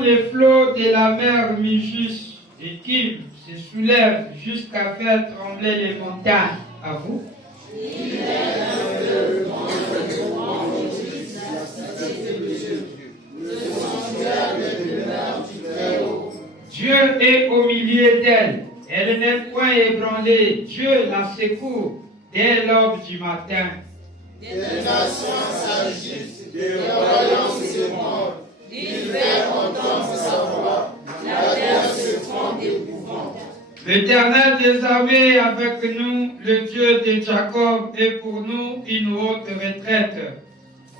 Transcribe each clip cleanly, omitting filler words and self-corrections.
Quand les flots de la mer mugissent et qu'ils se soulèvent jusqu'à faire trembler les montagnes, à vous. Dieu est au milieu d'elle. Elle n'est point ébranlée. Dieu la secourt dès l'aube du matin. Des nations s'agitent, des royaumes se mordent. Il fait entendre sa voix. La terre se fend d'épouvante. L'Éternel des armées est avec nous, le Dieu de Jacob est pour nous une haute retraite.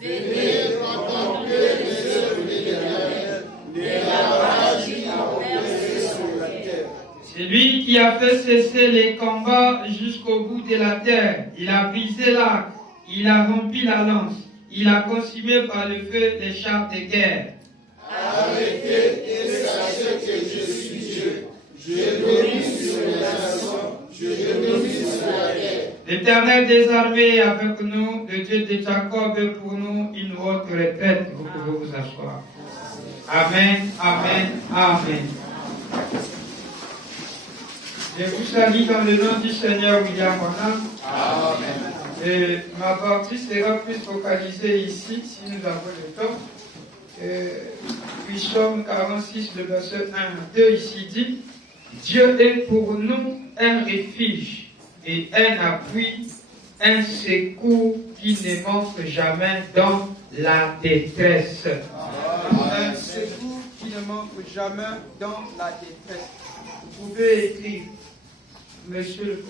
Venez contempler les œuvres de l'Éternel, les ravages qu'il a opérés sur la terre. C'est lui qui a fait cesser les combats jusqu'au bout de la terre. Il a brisé l'arc, il a rompu la lance, il a consumé par le feu les chars de guerre. Arrêtez et sachez que je suis Dieu. Je domine sur les nations, je domine sur la terre. L'Éternel des armées est avec nous, le Dieu de Jacob est pour nous une haute retraite. Vous pouvez vous asseoir. Amen, amen, amen. Je vous salue dans le nom du Seigneur William Branham. Amen. Et ma partie sera plus focalisée ici, si nous avons le temps. Puis Psaume 46, le verset 1 à 2, ici dit: Dieu est pour nous un refuge et un appui, un secours qui ne manque jamais dans la détresse. Un secours qui ne manque jamais dans la détresse. Vous pouvez écrire, monsieur,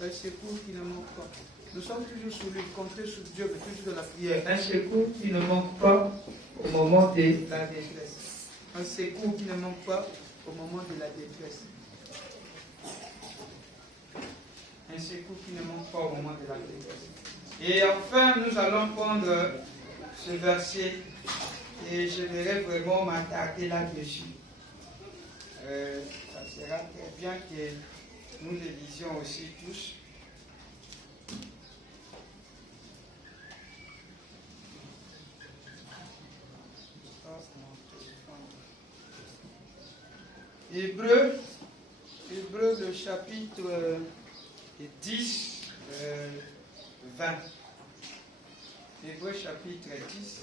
un secours qui ne manque pas. Nous sommes toujours sur lui, compter sur Dieu, mais toujours dans la prière. Un secours qui ne manque pas au moment de la détresse. Un secours qui ne manque pas au moment de la détresse. Un secours qui ne manque pas au moment de la détresse. Et enfin, nous allons prendre ce verset et j'aimerais vraiment m'attarder là-dessus. Ça sera très bien que nous le lisions aussi tous. Hébreu, le chapitre 10, 20. Hébreu chapitre 10.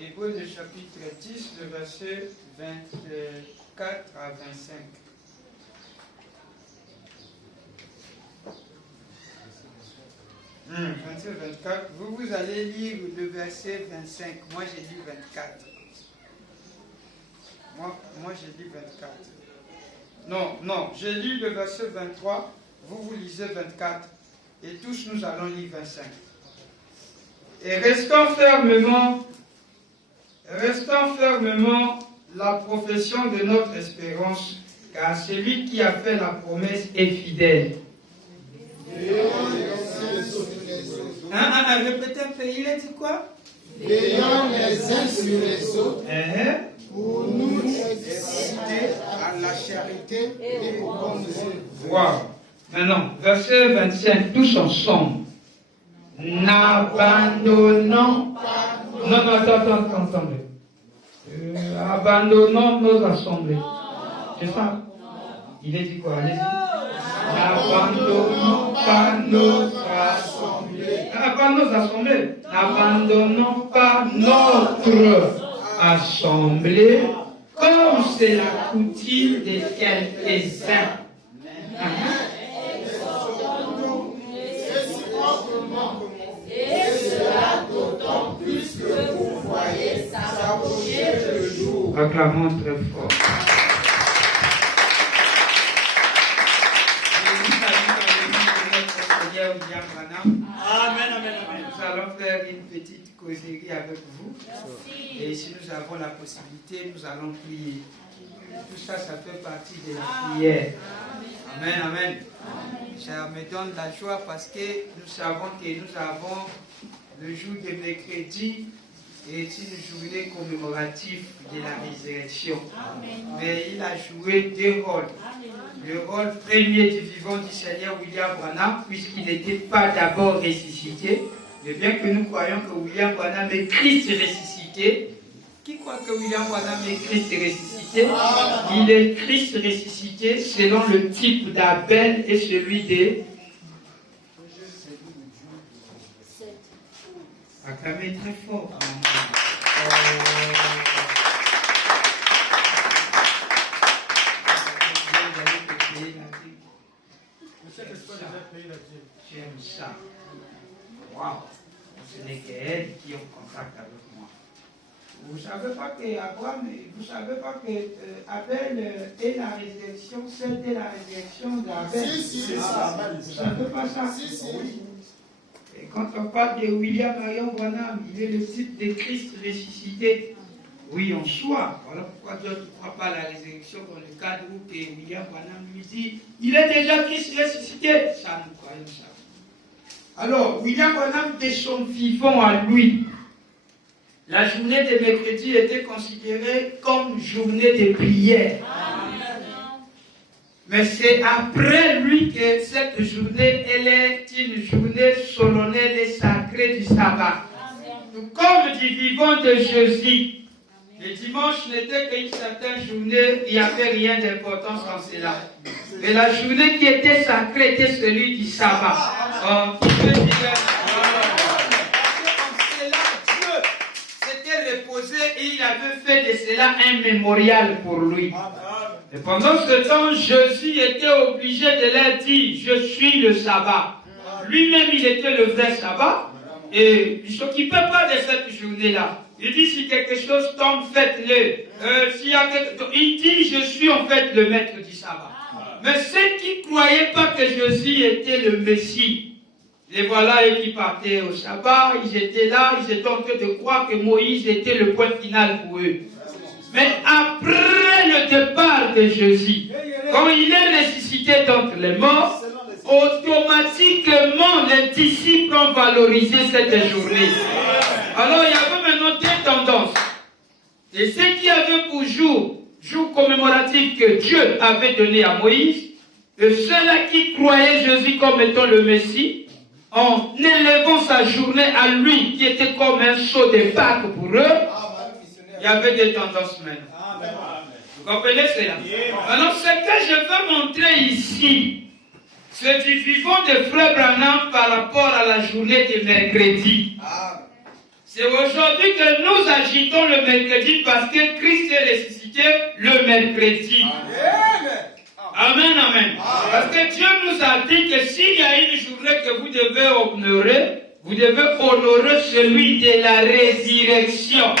Hébreu le chapitre 10, le verset 24 à 25. Verset 24. Vous allez lire le verset 25. Moi, j'ai lu 24. Moi, j'ai lu 24. Non, j'ai lu le verset 23. Vous lisez 24. Et tous, nous allons lire 25. Et restons fermement la profession de notre espérance, car celui qui a fait la promesse est fidèle. Répétez un peu, il a dit quoi? Veillons les uns sur les autres pour nous exciter à la charité et aux bonnes œuvres. Wow. Maintenant, verset 25, tous ensemble. N'abandonnons pas. Non, attendez. Abandonnons nos assemblées. C'est ça? Il a dit quoi? Allez-y. N'abandonnons pas nos assemblées. N'abandonnons pas notre assemblée comme c'est la coutume de quelques-uns. Et cela d'autant plus que vous voyez s'approcher le jour. Acclamons très fort. Amen. Nous allons faire une petite causerie avec vous. Et si nous avons la possibilité, nous allons prier. Tout ça, ça fait partie de la prière. Amen. Ça me donne la joie parce que nous savons que nous avons le jour de mercredi est une journée commémorative de la résurrection. Mais il a joué deux rôles. Le rôle premier du vivant du Seigneur William Branham, puisqu'il n'était pas d'abord ressuscité, Mais bien que nous croyons que William Branham est Christ ressuscité, qui croit que William Branham est Christ ressuscité? Il est Christ ressuscité selon le type d'Abel et celui des... Acclamez très fort. J'aime ça. Waouh! Ce n'est qu'elle qui est en contact avec moi. Vous ne savez pas que Abraham, vous savez pas que Abel est la résurrection, c'était la résurrection d'Abel. Si, Vous ne savez pas ça? Oui. Et quand on parle de William Marion Branham, il est le type de Christ ressuscité. Oui, en soi. Voilà pourquoi Dieu ne croit pas à la résurrection dans le cadre où William Branham lui dit il est déjà Christ ressuscité. Ça, nous croyons ça. Alors, William Branham, de son vivant à lui, la journée de mercredi était considérée comme journée de prière. Mais c'est après lui que cette journée, elle est une journée solennelle et sacrée du sabbat. Tout comme du vivant de Jésus. Le dimanche n'était qu'une certaine journée, il n'y avait rien d'important en cela. Mais la journée qui était sacrée était celui du sabbat. Qui peut dire, Dieu s'était reposé et il avait fait de cela un mémorial pour lui. Et pendant ce temps, Jésus était obligé de leur dire, je suis le sabbat. Lui-même, il était le vrai sabbat. Et il ne s'occupait pas de cette journée-là. Il dit, si quelque chose tombe, faites-le. Il dit, je suis en fait le maître du sabbat. Mais ceux qui ne croyaient pas que Jésus était le Messie, les voilà, eux qui partaient au sabbat, ils étaient là, ils étaient en train de croire que Moïse était le point final pour eux. Mais après le départ de Jésus, quand il est ressuscité d'entre les morts, automatiquement les disciples ont valorisé cette journée. Alors il y avait maintenant deux tendances. Et ceux qui avaient pour jour commémoratif que Dieu avait donné à Moïse, et ceux-là qui croyaient Jésus comme étant le Messie, en élevant sa journée à lui, qui était comme un saut de Pâques pour eux, il y avait des tendances maintenant. Vous comprenez cela? Alors ce que je veux montrer ici, c'est du vivant de Frère Branham par rapport à la journée de mercredi. C'est aujourd'hui que nous agitons le mercredi parce que Christ est ressuscité le mercredi. Amen, amen. Parce que Dieu nous a dit que s'il y a une journée que vous devez honorer, vous devez honorer celui de la résurrection.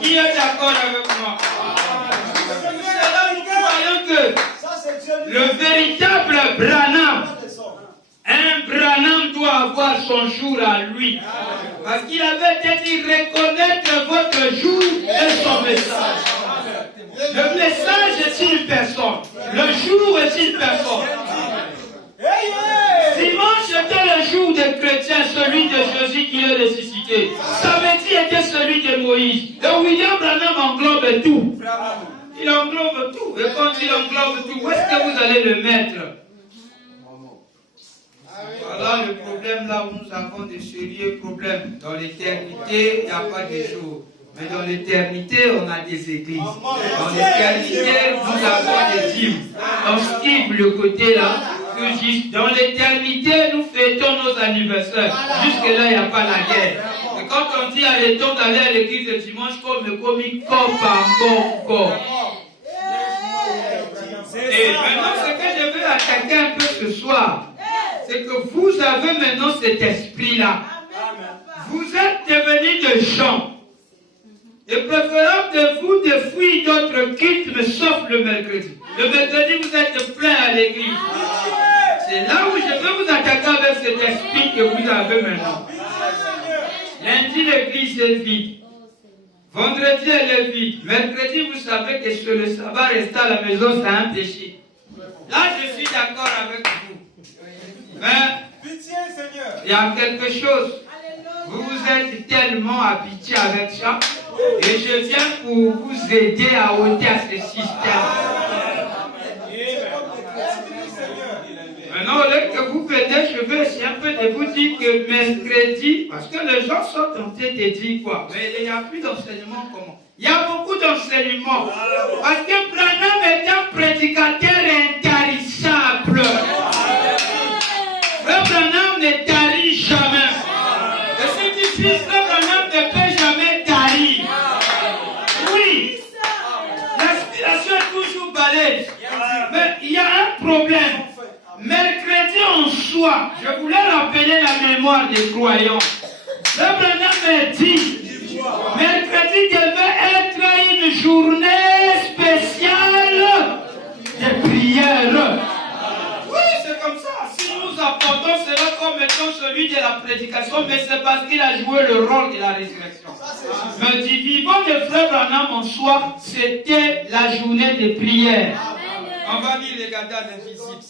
Qui est d'accord avec moi? Nous croyons que le véritable Branham, un Branham doit avoir son jour à lui. Parce qu'il avait dit reconnaître votre jour et son message. Le message est une personne. Le jour est une personne. Dimanche était le jour des chrétiens, celui de Jésus qui est ressuscité. Samedi était celui de Moïse. Et William Branham englobe tout. Il englobe tout. Et quand il englobe tout, où est-ce que vous allez le mettre? Voilà le problème là où nous avons de sérieux problèmes. Dans l'éternité, il n'y a pas de jour. Mais dans l'éternité, on a des églises. Dans l'éternité, nous avons des dîmes. On skippe le côté là. Dans l'éternité, nous fêtons nos anniversaires. Jusque-là, il n'y a pas la guerre. Et quand on dit arrêtons d'aller à l'église le dimanche, comme corps par corps. Et maintenant, ce que je veux attaquer un peu ce soir, c'est que vous avez maintenant cet esprit-là. Vous êtes devenus des gens. Il est préférable de vous de fuir d'autres cultes, mais sauf le mercredi. Le mercredi, vous êtes plein à l'église. C'est là où je veux vous attaquer avec cet esprit que vous avez maintenant. Lundi, l'église est vide. Vendredi, elle est vide. Mercredi, vous savez que sur le sabbat, rester à la maison, c'est un péché. Là, je suis d'accord avec vous. Mais il y a quelque chose. Vous êtes tellement habitués avec ça. Et je viens pour vous aider à ôter à ce système. Maintenant, au lieu que vous venez, je veux essayer un peu de vous dire que mercredi, parce que les gens sont tentés de dire quoi? Mais il n'y a plus d'enseignement comment? Il y a beaucoup d'enseignements. Parce que Branham est un prédicateur intarissable. Frère Branham ne tarit jamais. Et ce qui dit, Frère Branham ne peut jamais tarir. Oui, l'inspiration est toujours balèze. Mais il y a un problème. Mercredi en soi, je voulais rappeler la mémoire des croyants. Frère Branham m'a dit, mercredi devait être une journée spéciale de prière. Oui, c'est comme ça. Si nous apportons cela comme étant celui de la prédication, mais c'est parce qu'il a joué le rôle de la résurrection. Mais du vivant de Frère Branham en soi, c'était la journée de prière. On va lire, regardez à l'invisible.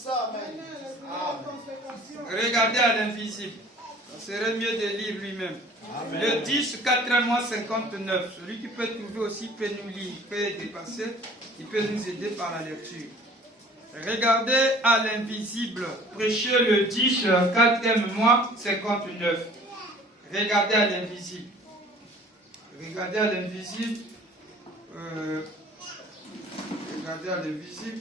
Regardez à l'invisible. Ce serait mieux de lire lui-même. Le 10, 4 mois 59. Celui qui peut trouver aussi peut nous lire, peut dépasser, il peut nous aider par la lecture. Regardez à l'invisible. Prêchez le 10, 4e mois 59. Regardez à l'invisible. Regardez à l'invisible. Regardez à l'invisible.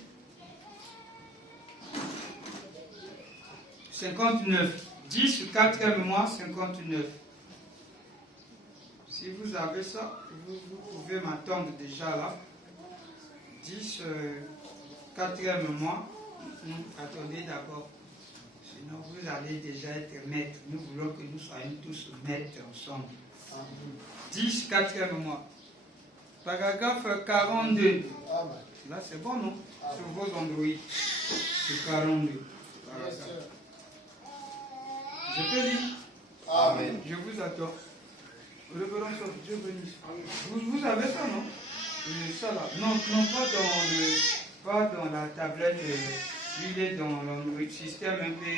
59. 10, 4e mois 59. Si vous avez ça, vous pouvez m'attendre déjà là. 10, 4e mois. Attendez d'abord. Sinon, vous allez déjà être maître. Nous voulons que nous soyons tous maîtres ensemble. 10, 4e mois. Paragraphe 42. Là, c'est bon, non? Sur vos Android. C'est 42. Paragraphe. Je peux lire. Amen. Je vous attends. Révérend Dieu bénisse. Vous avez ça, non? Ça là. Non, pas dans la tablette. Il est dans le système un peu.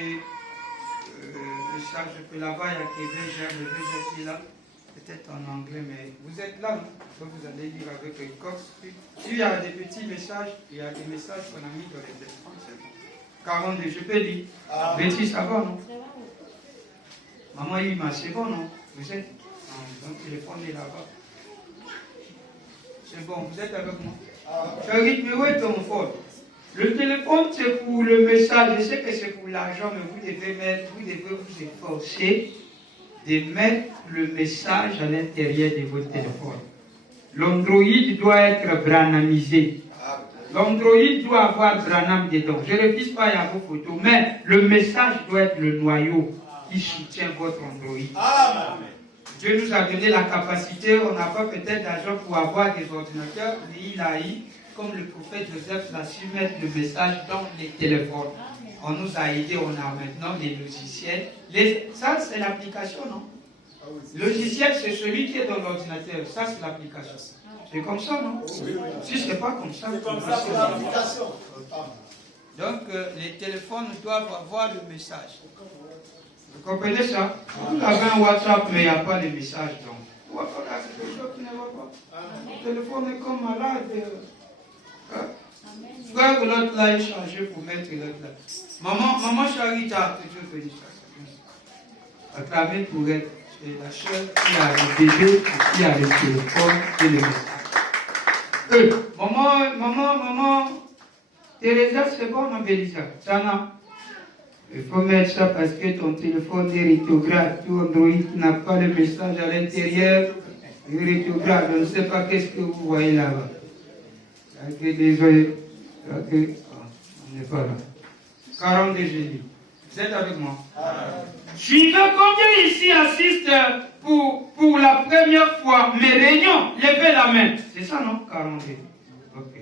Le charge que là-bas, il y a le VG qui est là. Peut-être en anglais, mais vous êtes là, non? Donc vous allez lire avec le cox. Il y a des petits messages, il y a des messages qu'on a mis dans les téléphones. C'est bon. 42, je peux lire. Betty, ça va, non? Maman Ima, c'est bon, non? Vous êtes? Donc le téléphone est là-bas. C'est bon, vous êtes avec moi? Farid, mais où est ton phone? Le téléphone, c'est pour le message. Je sais que c'est pour l'argent, mais vous devez vous efforcer de mettre le message à l'intérieur de votre téléphone. L'Android doit être branhamisé. L'Android doit avoir Branham dedans. Je ne refuse pas à vos photos, mais le message doit être le noyau qui soutient votre Android. Amen. Dieu nous a donné la capacité, on n'a pas peut-être d'argent pour avoir des ordinateurs, mais il a eu, comme le prophète Joseph l'a su, mettre le message dans les téléphones. On nous a aidés, on a maintenant les logiciels. Ça, c'est l'application, non? Le logiciel, c'est celui qui est dans l'ordinateur. Ça, c'est l'application. C'est comme ça, non? Oui. Si ce n'est pas comme ça, c'est comme ça, c'est l'application. Donc, les téléphones doivent avoir le message. Vous comprenez ça? Vous avez un WhatsApp, mais il n'y a pas de message. Donc, WhatsApp, c'est quelque chose qui ne va pas. Le téléphone est comme malade. Frère, l'autre là est changé pour mettre l'autre là. Maman Charita, que Dieu bénisse. Acclamez pour elle. C'est la chair qui a le bébé, qui a le téléphone et le message. Maman, Teresa, c'est bon, ma Bélisa? Ça non? Il faut mettre ça parce que ton téléphone est rétrograde. Tout Android n'a pas le message à l'intérieur. Il est rétrograde. Je ne sais pas qu'est-ce que vous voyez là-bas. Désolé. On n'est pas là. 42 jeudi. Vous êtes avec moi? Suivez combien ici assistent pour la première fois mes réunions? Levez la main. C'est ça, non? 42. Ok.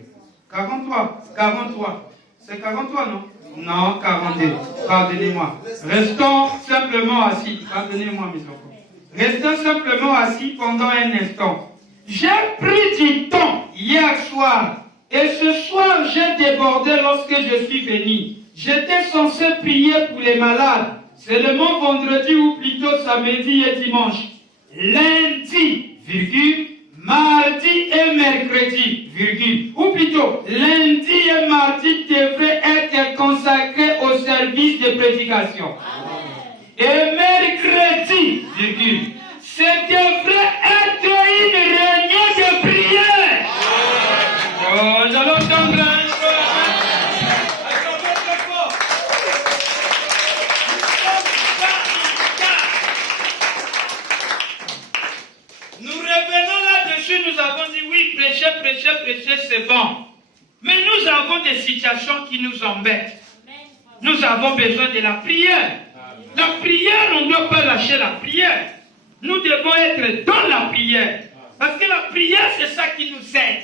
43. C'est 43, non? Non, 42. Pardonnez-moi. Restons simplement assis. Pardonnez-moi, mes enfants. Restons simplement assis pendant un instant. J'ai pris du temps hier soir. Et ce soir, j'ai débordé lorsque je suis venu. J'étais censé prier pour les malades. Seulement vendredi ou plutôt samedi et dimanche. Lundi, virgule, mardi et mercredi, virgule. Ou plutôt, lundi et mardi devraient être consacrés au service de prédication. et mercredi, virgule, ce devrait être une réunion de prière. Oh, nous allons entendre un Nous revenons là-dessus, nous avons dit oui, prêcher, c'est bon. Mais nous avons des situations qui nous embêtent. Nous avons besoin de la prière. La prière, on ne doit pas lâcher la prière. Nous devons être dans la prière. Parce que la prière, c'est ça qui nous aide.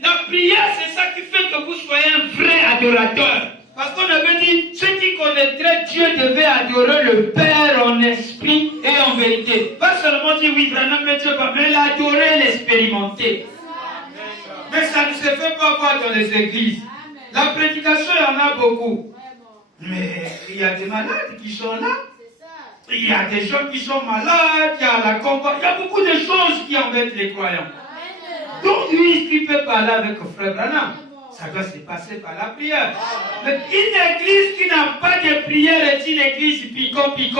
La prière, c'est ça qui fait que vous soyez un vrai adorateur. Parce qu'on avait dit, ceux qui connaîtraient Dieu devaient adorer le Père en esprit et en vérité. Pas seulement dire oui, Branham, mais Dieu, mais l'adorer, l'expérimenter. Mais ça ne se fait pas voir dans les églises. La prédication, il y en a beaucoup. Mais il y a des malades qui sont là. Il y a des gens qui sont malades, il y a la combat, il y a beaucoup de choses qui embêtent les croyants. Donc lui, tu peux parler avec frère Branham. Ça doit se passer par la prière. Mais une église qui n'a pas de prière est une église picon. Une église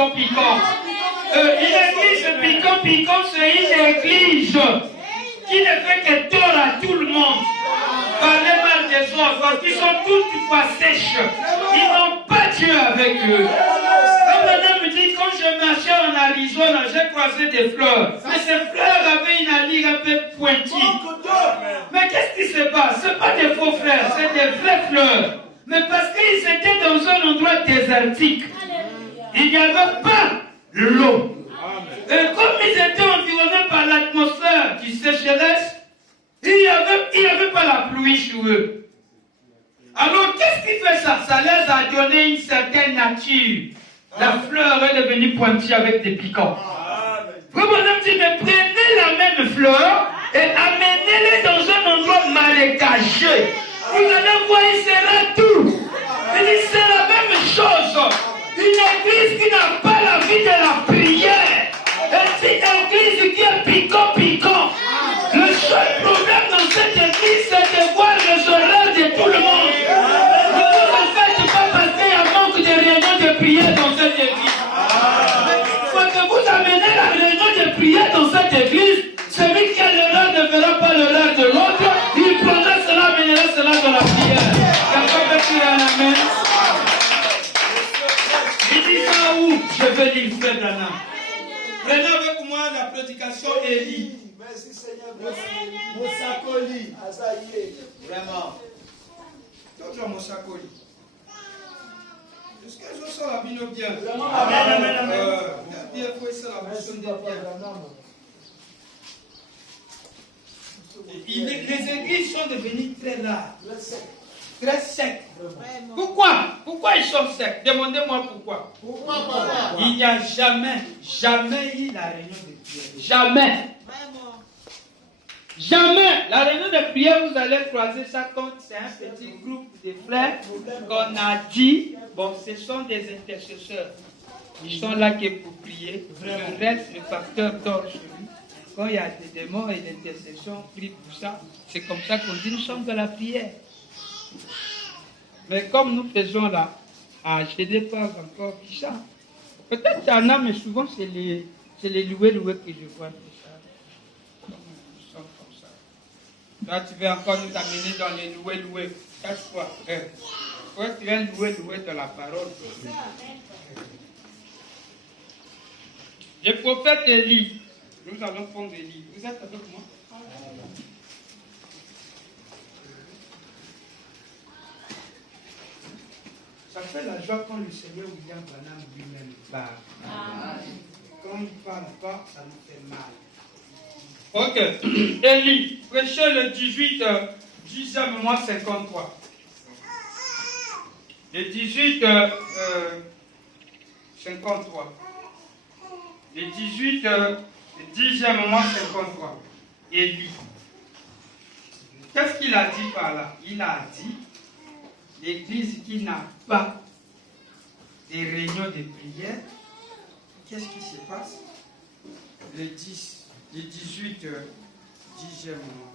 picon, c'est une église qui ne fait que tort à tout le monde. Parler mal des autres, parce qu'ils sont toutes fois sèches. Ils n'ont pas Dieu avec eux. Comme madame me dit, quand je marchais en Arizona, j'ai croisé des fleurs. Mais ces fleurs avaient une allure un peu pointue. Mais qu'est-ce qui se passe? Ce ne sont pas des faux fleurs, c'est des vraies fleurs. Mais parce qu'ils étaient dans un endroit désertique, il n'y avait pas l'eau. Et comme ils étaient environnés par l'atmosphère du sécheresse, il n'y avait pas la pluie sur eux. Alors qu'est-ce qui fait ça? Ça les a donné une certaine nature. La fleur est devenue pointue avec des piquants. Vous me dites, mais prenez la même fleur et amenez-les dans un endroit marécageux. Vous allez voir, il sera tout. Il dit, c'est la même chose. Une église qui n'a pas la vie de la prière. Et c'est une église qui est piquant. Le seul problème dans cette église, c'est de voir les horaires de tout le monde. Ne vous en faites pas parce qu'il y a manque de réunions de prière dans cette église. Quand vous amenez la réunion de prière dans cette église, celui qui a l'heure ne verra pas l'heure de l'autre. Il prendra cela, amènera cela dans la prière. Quelqu'un peut crier un amen? Il dit ça où? Je vais lire frère Branham. Prenez avec moi la prédication Élie. Merci Seigneur, merci. Moussakoli, Azaïe. Vraiment. D'autres Moussakoli. Est-ce que je sens la Bible bien? Amen. Bien, il faut ça la Bible bien. Les églises sont devenues très rares. Très secs. Pourquoi ils sont secs? Demandez-moi pourquoi. Il n'y a jamais eu la réunion de prière. Jamais. La réunion de prière, vous allez croiser ça quand c'est un petit groupe de frères qu'on a dit, bon, ce sont des intercesseurs. Ils sont là que pour prier. Le reste, le pasteur dort chez lui. Quand il y a des démons et l'intercession, prie pour ça. C'est comme ça qu'on dit, nous sommes dans la prière. Mais comme nous faisons là, je n'ai pas encore vu ça. Peut-être qu'il y en a, mais souvent c'est les loués que je vois. Ils sont comme ça. Toi, tu veux encore nous amener dans les loués. Cache-toi. Toi, tu viens louer de la parole. Le prophète Élie. Nous allons prendre Élie. Vous êtes avec moi? Ça fait la joie quand le Seigneur William Branham lui-même parle. Quand il ne parle pas, ça nous fait mal. Ok. Élie, prêchez le 18, 10e mois 53. Le 18, 53. Le 18, 10e mois 53. Élie. Qu'est-ce qu'il a dit par là? Il a dit, l'église qui n'a pas de réunions de prière, qu'est-ce qui se passe? Le 10, le 18, 10e mois.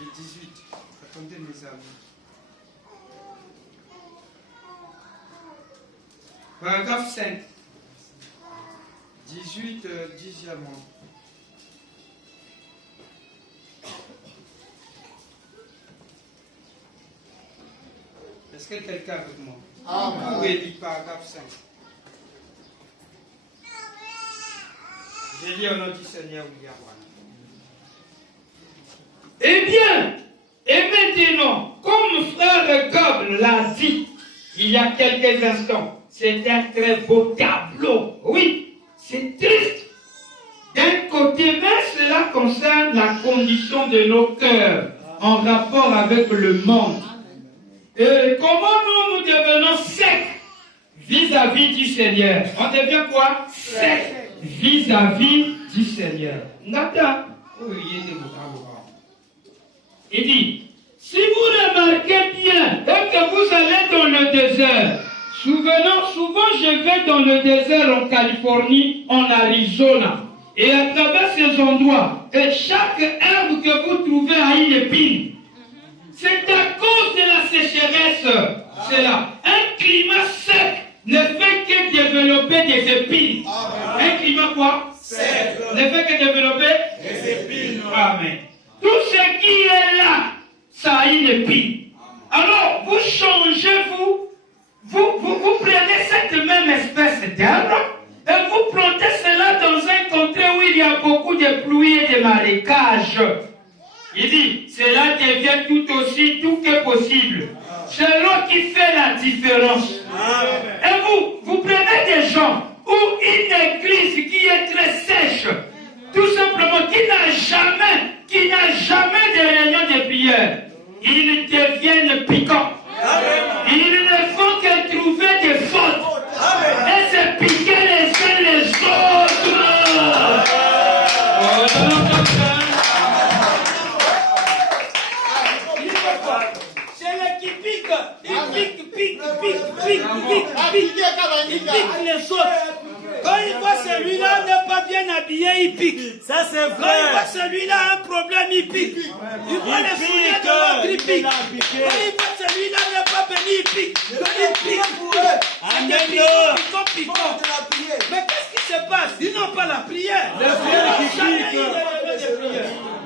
Le 18. Attendez mes amis. Paragraphe 5. 18, 10e. Est-ce que quelqu'un est avec moi? Vous pouvez lire paragraphe 5. J'ai lu au nom du Seigneur William Branham. Eh bien, et maintenant, comme frère Goble l'a dit il y a quelques instants, c'est un très beau tableau. Oui, c'est triste. D'un côté, mais cela concerne la condition de nos cœurs en rapport avec le monde. Et comment nous devenons secs vis-à-vis du Seigneur? On devient quoi? Secs vis-à-vis du Seigneur. Nata. Il dit, si vous remarquez bien et que vous allez dans le désert, souvent je vais dans le désert en Californie, en Arizona, et à travers ces endroits, et chaque herbe que vous trouvez a une épine. C'est à cause de la sécheresse. C'est là. Un climat sec ne fait que développer des épines. Amen. Un climat quoi? Sec. Ne fait que développer des épines. Amen. Tout ce qui est là, ça a une épine. Alors, vous changez, vous prenez cette même espèce d'herbe et vous plantez cela dans un contrée où il y a beaucoup de pluie et de marécages. Il dit, cela devient tout aussi tout que possible. C'est l'eau qui fait la différence. Et vous prenez des gens ou une église qui est très sèche, tout simplement, qui n'a jamais de réunion de prière, ils deviennent piquants. Ils ne font que trouver des fautes et se piquer les uns les autres. Il pique les autres. Quand il voit celui-là n'est pas bien habillé, il pique. Ça c'est vrai. Quand il voit celui-là a un problème, il pique. Il voit les souliers de l'autre, il pique. Quand il voit celui-là n'est pas béni, il pique. Il pique. Mais qu'est-ce qui se passe? Ils n'ont pas la prière.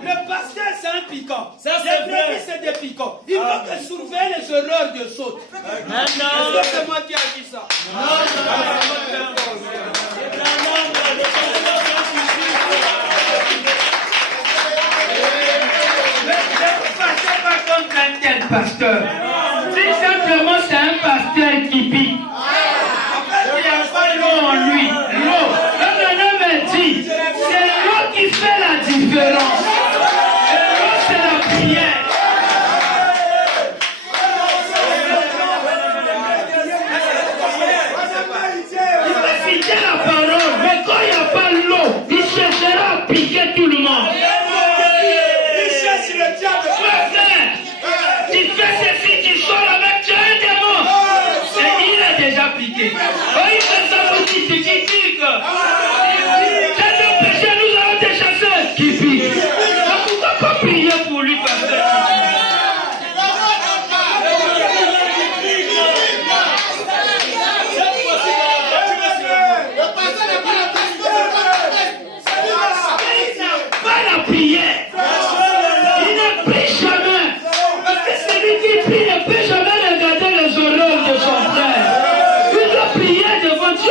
Le pasteur, c'est un piquant. Les brebis, c'est des piquants. Il faut que surveiller les erreurs des autres. Est-ce que c'est moi qui ai dit ça? Pas contre un tel pasteur. Si simplement c'est un pasteur qui pique. En fait, il n'y a pas l'eau en lui. L'eau. Un homme dit, c'est l'eau qui fait la différence. L'eau, c'est la prière. Il va citer la parole, mais quand il n'y a pas l'eau, il cherchera à piquer tout le monde. Il cherche le diable. Tu fais ceci, tu sors avec, tu as un démon. Et il est déjà piqué. Oh, il fait ça pour qui pique. C'est nos péchés, nous allons te chasser. Qui pique. Pourquoi pas prier pour lui, pasteur? Pas la prière. Il ne prie jamais. Parce que celui qui prie ne peut jamais regarder les horreurs de son frère. Il doit prier devant Dieu.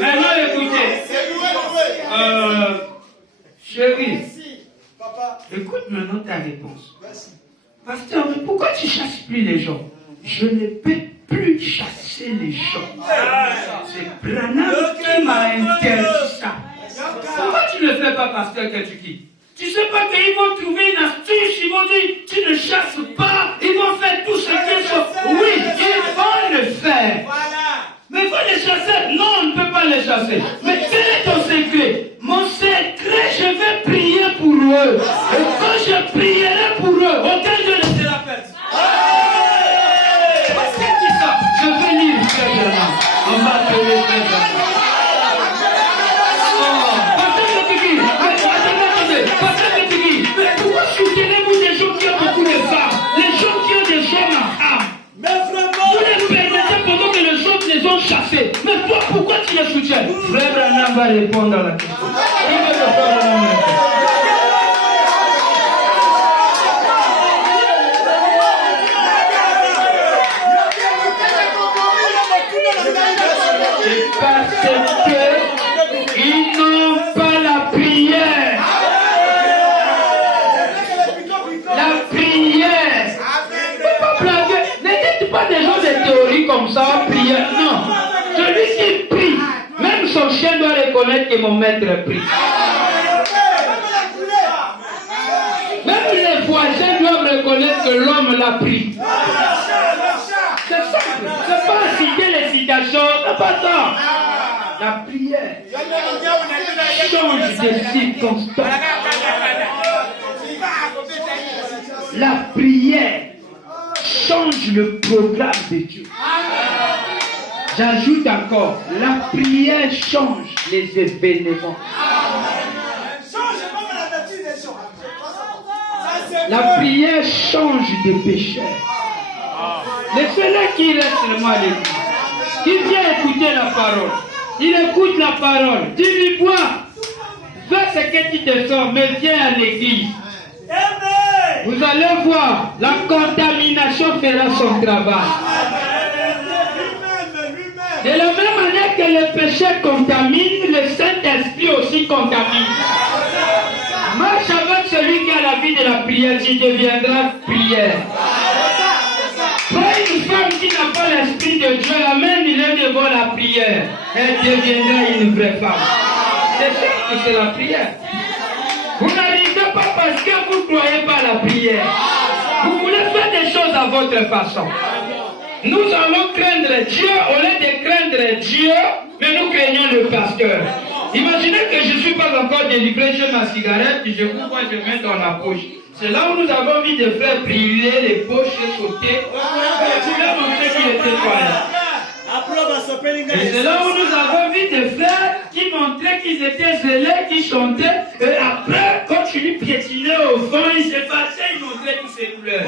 Maintenant, écoutez. Chérie, écoute maintenant ta réponse. Pasteur, mais pourquoi tu chasses plus les gens? Je ne peux plus chasser les gens. C'est Branham qui m'a interdit ça. Pourquoi tu ne fais pas, pasteur, que tu quittes? Tu sais pas qu'ils vont trouver une astuce, ils vont dire, tu ne chasses pas, ils vont faire tout ce qu'ils sont. Oui, ils vont le faire. Mais il faut les chasser. Non, on ne peut pas les chasser. Mais quel est ton secret? Mon secret, je vais prier pour eux. Et quand je prierai pour eux, aucun de ne sera perdu. Parce que dit ça, je vais lire très bien. On va appeler très bien. Mais pourquoi soutenez-vous des gens qui ont beaucoup de femmes? Les gens qui ont des hommes à âme. Mais vraiment, vous les permettez pendant que les autres les ont chassés. Mais toi, pourquoi tu les soutiens? Frère Branham va répondre à la question. C'est parce qu'ils n'ont pas la prière. La prière. Ne dites pas des gens de théorie comme ça, prière. Non. Celui qui prie, même son chien doit reconnaître que mon maître prie. Même les voisins doivent reconnaître que l'homme l'a pris. C'est simple. C'est pas citer les citations, c'est pas ça. La prière change de circonstances. La prière change le programme de Dieu. J'ajoute encore, la prière change les événements. La prière change de pécheurs. Laissez-le qui reste seulement à l'église, qui vient écouter la parole. Il écoute la parole. Dis-lui quoi? Fais ce que tu te sens, mais viens à l'église. Vous allez voir, la contamination fera son travail. De la même manière que le péché contamine, le Saint-Esprit aussi contamine. Marche avec celui qui a la vie de la prière, tu deviendras prière. Prends une femme qui n'a pas l'Esprit de Dieu, amène-le devant la prière. Elle deviendra une vraie femme. C'est sûr que c'est la prière. Vous n'arrivez pas parce que vous ne croyez pas à la prière. Vous voulez faire des choses à votre façon. Nous allons craindre Dieu au lieu de craindre Dieu, mais nous craignons le pasteur. Imaginez que je ne suis pas encore délivré, j'ai ma cigarette, je vous vois, je mets dans la poche. C'est là où nous avons vu des frères brûler les poches et sauter. Tu l'as montré qu'il était croyant. Et c'est là où nous avons vu des frères qui montraient qu'ils étaient zélés, qui chantaient. Et après, quand tu lui piétinais au fond, ils s'effaçaient, ils montraient toutes ces couleurs.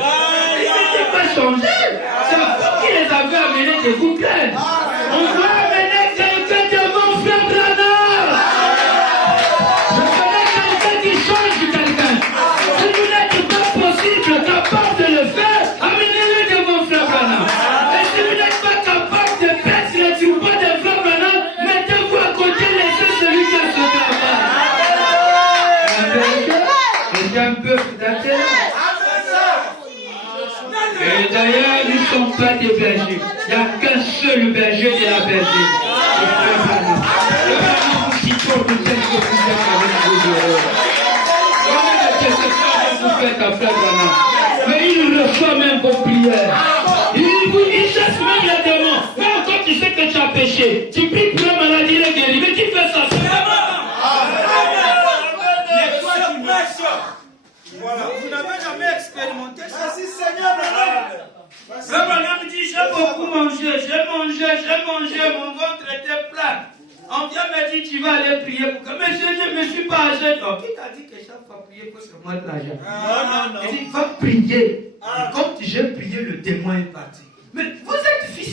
Ils n'étaient pas changés. C'est vous qui les avez amenés de vous plaindre. On doit amener quelqu'un devant frère Branham. Je connais quelqu'un qui change quelqu'un. Si vous n'êtes pas possible, capable de le faire, amenez-le devant frère Branham. Et si vous n'êtes pas capable de perdre les troupeaux de frère Branham, mettez-vous à côté, laissez celui qui a ce travail. C'est un bœuf d'intérêt. Et d'ailleurs, nous ne sommes pas des bergers. Il n'y a qu'un seul berger de la berger. C'est frère Branham. Et nous vous citons de tel que vous êtes avec vos erreurs. Combien de déceptions vous faites à frère Branham? Mais il reçoit même vos prières. Il chasse même les démons. Même quand tu sais que tu as péché, tu pries pour la maladie et guérir. Mais qui fait ça? C'est vraiment. Voilà. Vous n'avez jamais expérimenté ça. Si Seigneur Frère Branham dit, j'ai beaucoup mangé, j'ai mangé, mon ventre était plat. On vient me dire, tu vas aller prier pour que... Mais je ne me suis pas âgé. Donc, qui t'a dit que chaque fois prier pour se mettre l'argent? Non. Il dit, va prier. Et quand j'ai prié, le témoin est parti. Mais vous